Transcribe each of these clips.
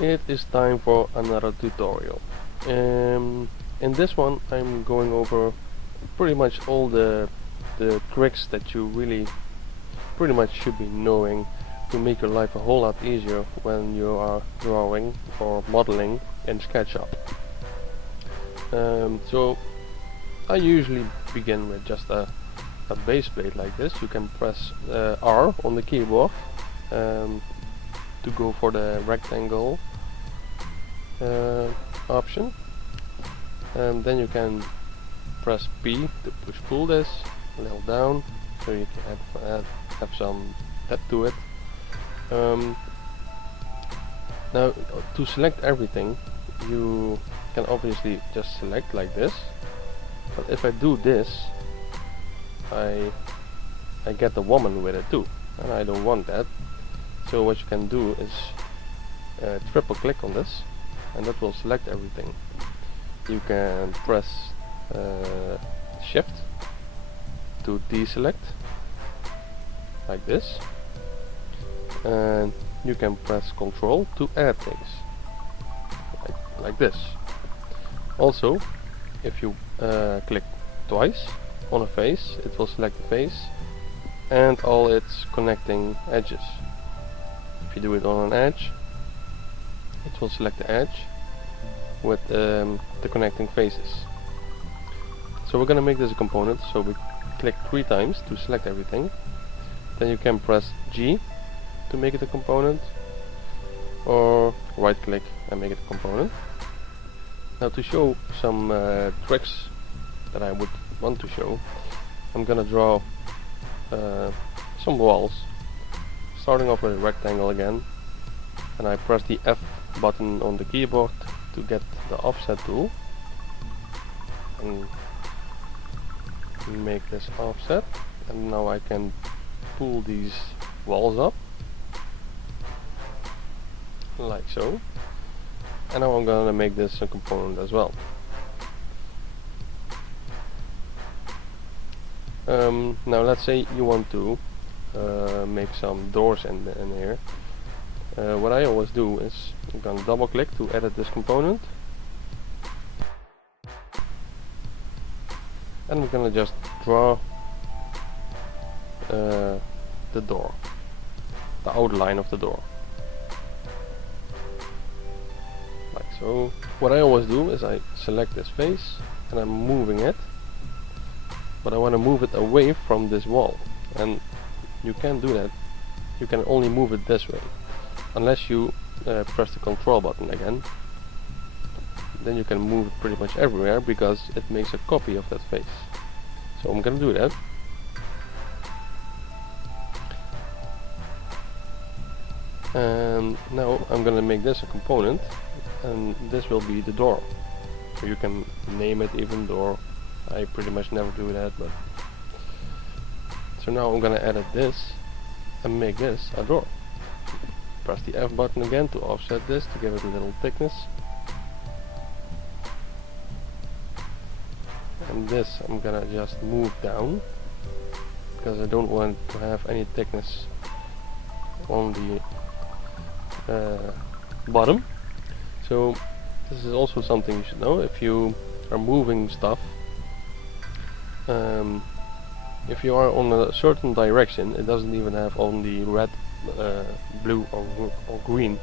It is time for another tutorial. In this one I'm going over pretty much all the tricks that you really pretty much should be knowing to make your life a whole lot easier when you are drawing or modeling in SKETCHUP. So I usually begin with just a base plate like this. You can press R on the keyboard to go for the rectangle option, and then you can press P to push-pull this a little down so you can have some depth to it. Now to select everything you can obviously just select like this, but if I do this I get the woman with it too, and I don't want that. So what you can do is triple click on this and that will select everything. You can press shift to deselect like this, and you can press control to add things like this. Also, if you click twice on a face, it will select the face and all its connecting edges. If you do it on an edge, it will select the edge with the connecting faces. So we're gonna make this a component, so we click 3 times to select everything. Then you can press G to make it a component, or right click and make it a component. Now to show some tricks that I would want to show, I'm gonna draw some walls, starting off with a rectangle again, and I press the F button on the keyboard to get the offset tool and make this offset, and now I can pull these walls up like so, and now I'm gonna make this a component as well. Now let's say you want to make some doors in here. What I always do is I'm gonna double click to edit this component, and we're gonna just draw the door, the outline of the door, like so. What I always do is I select this face and I'm moving it, but I want to move it away from this wall, and you can't do that. You can only move it this way, unless you press the control button again. Then you can move it pretty much everywhere because it makes a copy of that face. So I'm gonna do that. And now I'm gonna make this a component, and this will be the door. So you can name it even door. I pretty much never do that, but so now I'm gonna edit this and make this a door. Press the F button again to offset this to give it a little thickness, and this I'm gonna just move down because I don't want to have any thickness on the bottom. So this is also something you should know. If you are moving stuff, if you are on a certain direction, it doesn't even have on the red, blue or green,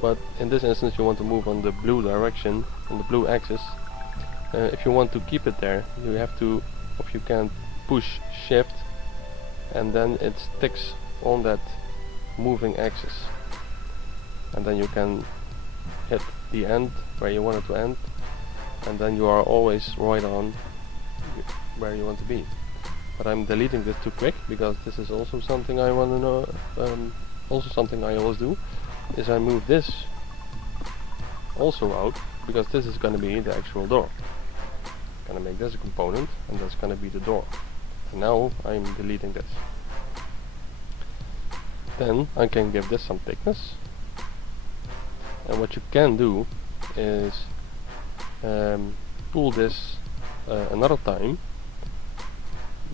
but in this instance you want to move on the blue direction, on the blue axis. If you want to keep it there, you have to, if you can, push shift, and then it sticks on that moving axis, and then you can hit the end where you want it to end, and then you are always right on where you want to be. But I'm deleting this too quick because this is also something I want to know. Also something I always do is I move this also out, because this is going to be the actual door. I'm going to make this a component, and that's going to be the door. And now I'm deleting this. Then I can give this some thickness, and what you can do is pull this another time,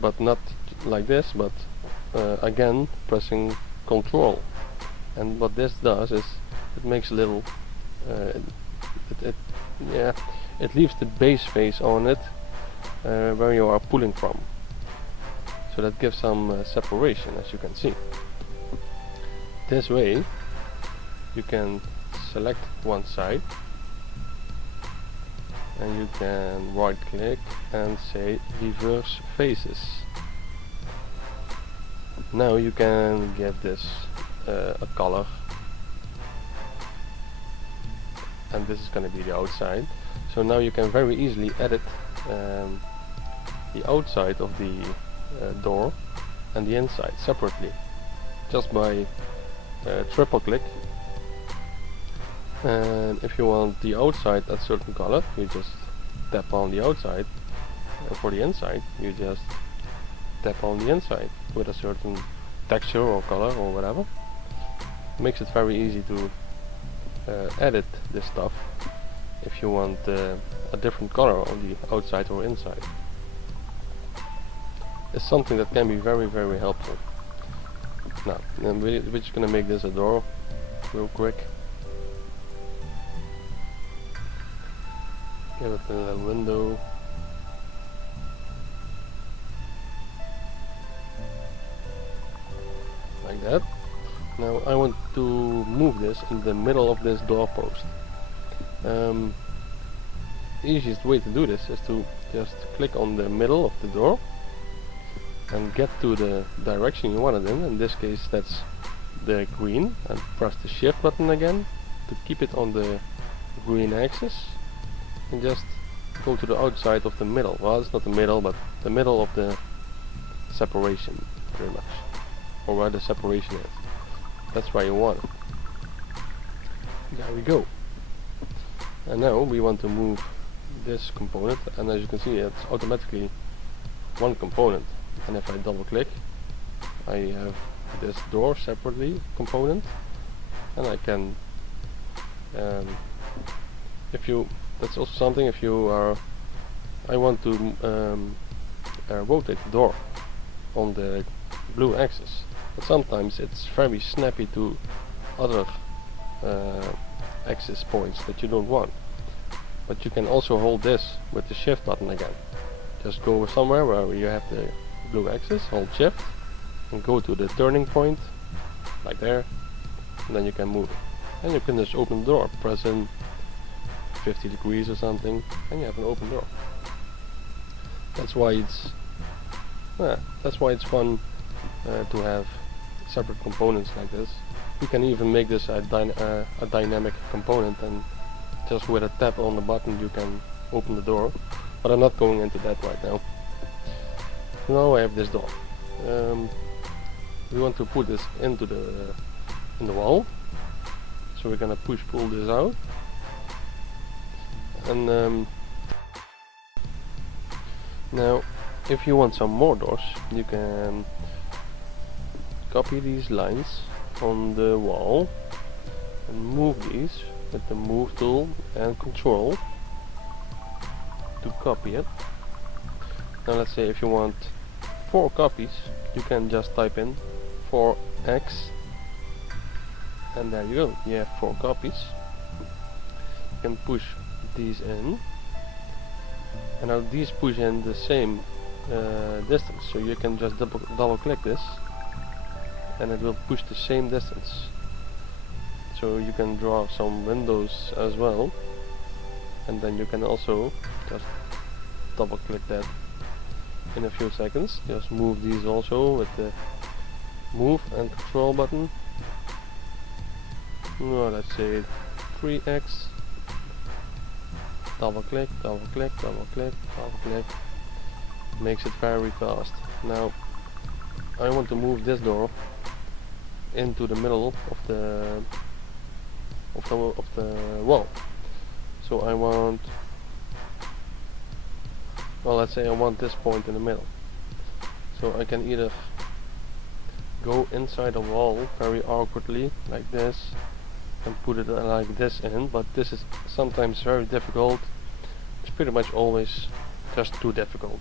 but not like this, but again pressing control, and what this does is it makes a little it leaves the base face on it where you are pulling from. So that gives some separation, as you can see. This way you can select one side and you can right click and say reverse faces. Now you can give this a color, and this is going to be the outside. So now you can very easily edit the outside of the door and the inside separately, just by triple click. And if you want the outside a certain color, you just tap on the outside, and for the inside you just tap on the inside with a certain texture or color or whatever. Makes it very easy to edit this stuff if you want a different color on the outside or inside. It's something that can be very, very helpful. Now, we're just gonna make this a door real quick. Give it a window. Like that. Now I want to move this in the middle of this doorpost. The easiest way to do this is to just click on the middle of the door and get to the direction you want it in this case that's the green, and press the shift button again to keep it on the green axis, and just go to the outside of the middle. Well, it's not the middle, but the middle of the separation, pretty much, or where the separation is. That's where you want it. There we go. And now we want to move this component, and as you can see it's automatically one component. And if I double click, I have this door separately component, and I can that's also something, if you are I want to rotate the door on the blue axis, but sometimes it's very snappy to other axis points that you don't want. But you can also hold this with the shift button again. Just go somewhere where you have the blue axis, hold shift and go to the turning point, like there, and then you can move it. And you can just open the door, press in 50 degrees or something, and you have an open door. That's why it's fun to have separate components like this. You can even make this a dynamic component, and just with a tap on the button you can open the door, but I'm not going into that right now. Now I have this door. We want to put this into in the wall, so we're gonna pull this out, and now if you want some more doors, you can copy these lines on the wall and move these with the move tool and control to copy it. Now let's say if you want 4 copies, you can just type in 4x, and there you go, you have 4 copies. You can push these in, and now these push in the same distance, so you can just double click this and it will push the same distance. So you can draw some windows as well, and then you can also just double click that in a few seconds. Just move these also with the move and control button. No, let's say 3x. Double click, double click, double click, double click. Makes it very fast. Now I want to move this door into the middle of the wall. So I want, well, let's say I want this point in the middle. So I can either go inside a wall very awkwardly like this and put it like this in, but this is sometimes very difficult. It's pretty much always just too difficult.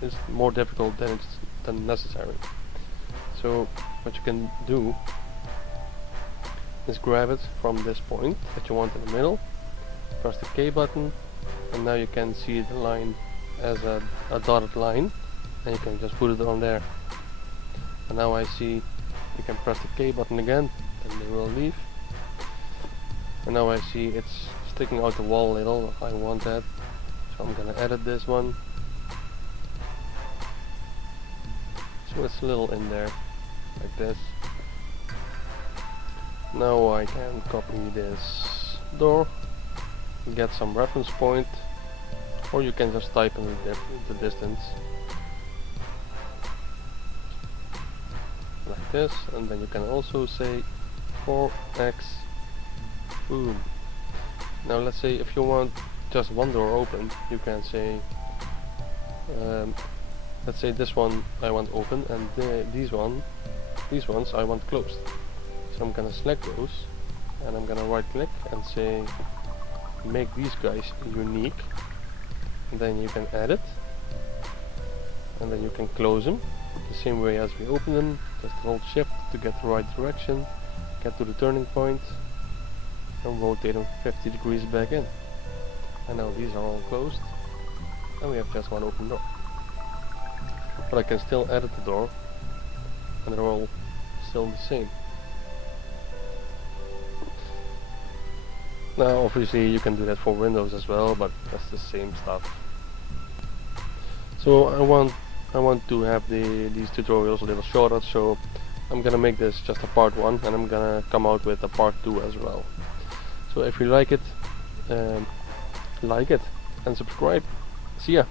It's more difficult than necessary. So what you can do is grab it from this point that you want in the middle, press the K button, and now you can see the line as a dotted line, and you can just put it on there. And now I see you can press the K button again, and they will leave. And now I see it's sticking out the wall a little. I want that, so I'm gonna edit this one so it's a little in there, like this. Now I can copy this door, get some reference point, or you can just type in the distance like this, and then you can also say 4x boom. Now let's say if you want just one door open, you can say let's say this one I want open, and these ones I want closed. So I'm gonna select those, and I'm gonna right click and say make these guys unique, and then you can edit, and then you can close them the same way as we open them. Just hold shift to get the right direction, get to the turning point, and rotate them 50 degrees back in. And now these are all closed, and we have just one open door. But I can still edit the door, and they're all still the same. Now obviously you can do that for Windows as well, but that's the same stuff. So I want to have these tutorials a little shorter, so I'm gonna make this just a part 1, and I'm gonna come out with a part 2 as well. So if you like it and subscribe. See ya!